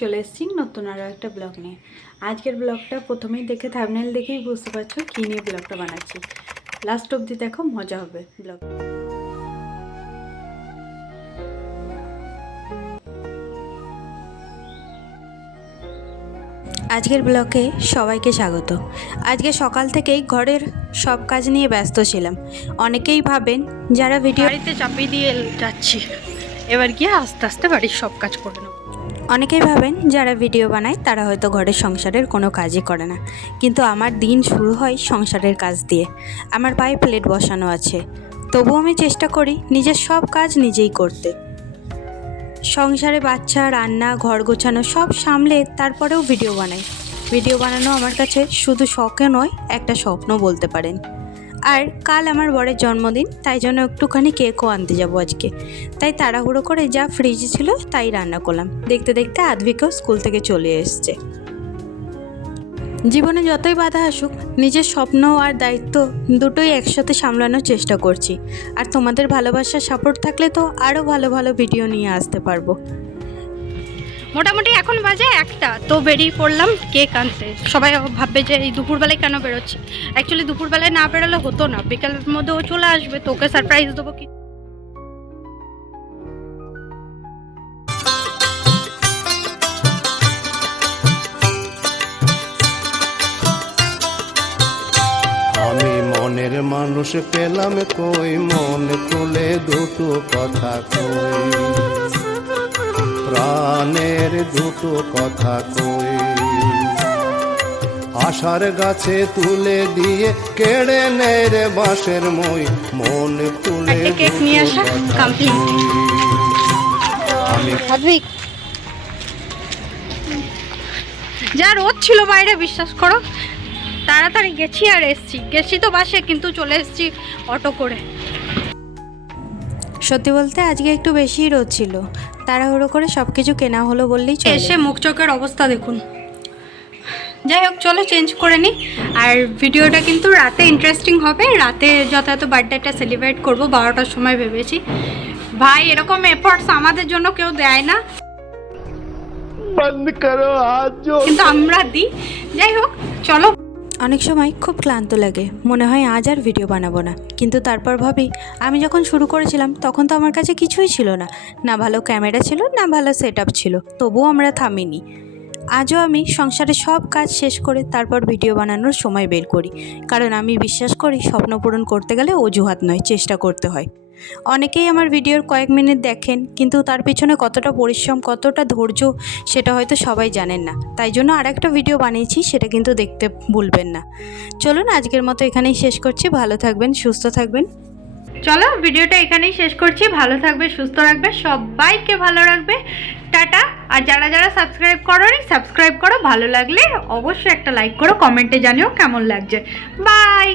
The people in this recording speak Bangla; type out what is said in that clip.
চলে এসেছি নতুন আরও একটা ব্লগ নিয়ে। আজকের ব্লগটা প্রথমেই দেখে থাম্বনেল দেখেই বুঝতে পারছো কী নিয়ে ব্লগটা বানাচ্ছি। লাস্ট অবধি দেখো, মজা হবে ব্লগ। আজকের ব্লগে সবাইকে স্বাগত। আজকে সকাল থেকেই ঘরের সব কাজ নিয়ে ব্যস্ত ছিলাম। অনেকেই ভাবেন যারা বাড়িতে চাপিয়ে দিয়ে যাচ্ছি, এবার গিয়ে আস্তে আস্তে বাড়ির সব কাজ করে নেব। অনেকেই ভাবেন যারা ভিডিও বানায় তারা হয়তো ঘরের সংসারের কোনো কাজই করে না, কিন্তু আমার দিন শুরু হয় সংসারের কাজ দিয়ে। আমার পায়ে প্লেট বসানো আছে, তবুও আমি চেষ্টা করি নিজের সব কাজ নিজেই করতে। সংসারে বাচ্চা, রান্না, ঘর গোছানো সব সামলে তারপরেও ভিডিও বানাই। ভিডিও বানানো আমার কাছে শুধু শখে নয়, একটা স্বপ্ন বলতে পারেন। আর কাল আমার বরের জন্মদিন, তাই জন্য একটুখানি কেকও আনতে যাবো আজকে। তাই তাড়াহুড়ো করে যা ফ্রিজে ছিল তাই রান্না করলাম। দেখতে দেখতে আদ্বিকেও স্কুল থেকে চলে এসছে। জীবনে যতই বাধা আসুক, নিজের স্বপ্ন আর দায়িত্ব দুটোই একসাথে সামলানোর চেষ্টা করছি। আর তোমাদের ভালোবাসার সাপোর্ট থাকলে তো আরও ভালো ভালো ভিডিও নিয়ে আসতে পারবো। মোটামুটি এখন বাজে 1টা, তো বেরিয়ে পড়লাম কেক আনতে। সবাই ভাববে যে এই দুপুরবেলায় কেন বেরোচ্ছি। অ্যাকচুয়ালি দুপুরবেলায় না বেরোলে হতো না, বিকালের মধ্যে ও চলে আসবে, তো ওকে সারপ্রাইজ দেবো। কি আমি মনের মানুষ পেলাম কই, মন খুলে দুটো কথা কই, প্রাণের দুটো কথা কই। আশার গাছে তুলে দিয়ে কেড়ে নেয় রে বাঁশের মই, মন খুলে কেক নিয়ে আসা কমপ্লিট। আদ্বিক, যা রোদ ছিল বাইরে, বিশ্বাস করো তাড়াতাড়ি গেছি আর গেছি তো বাসে, কিন্তু চলে এসেছি অটো করে। সত্যি বলতে আজকে একটু বেশিই রোদ ছিল, তাড়াহুড়ো করে সব কিছু কেনা হলো বললেই চলে। এসে মুখ চোখের অবস্থা দেখুন। যাই হোক, চলো চেঞ্জ করে নিই। আর ভিডিওটা কিন্তু রাতে ইন্টারেস্টিং হবে। রাতে যথাযথ বার্থডেটা সেলিব্রেট করবো 12টার সময় ভেবেছি। ভাই, এরকম এফর্টস আমাদের জন্য কেউ দেয় না, কিন্তু আমরা দিই। যাই হোক, চলো। অনেক সময় খুব ক্লান্ত লাগে, মনে হয় আজ আর ভিডিও বানাবো না, কিন্তু তারপর ভাবি আমি যখন শুরু করেছিলাম তখন তো আমার কাছে কিছুই ছিল না, না ভালো ক্যামেরা ছিল, না ভালো সেট আপ ছিল, তবুও আমরা থামিনি। আজও আমি সংসারের সব কাজ শেষ করে তারপর ভিডিও বানানোর সময় বের করি, কারণ আমি বিশ্বাস করি স্বপ্ন পূরণ করতে গেলে অজুহাত নয়, চেষ্টা করতে হয়। অনেকেই আমার ভিডিওর কয়েক মিনিট দেখেন, কিন্তু তার পিছনে কতটা পরিশ্রম, কতটা ধৈর্য সেটা হয়তো সবাই জানেন না। তাই জন্য আরেকটা ভিডিও বানিয়েছি, সেটা কিন্তু দেখতে ভুলবেন না। চলুন, আজকের মতো এখানেই শেষ করছি। ভালো থাকবেন, সুস্থ থাকবেন। চলো, ভিডিওটা এখানেই শেষ করছি। ভালো থাকবে, সুস্থ রাখবে, সবাইকে ভালো রাখবে। টাটা। আর যারা যারা সাবস্ক্রাইব করোনি, সাবস্ক্রাইব করো। ভালো লাগলে অবশ্যই একটা লাইক করো, কমেন্টে জানিও কেমন লাগছে। বাই।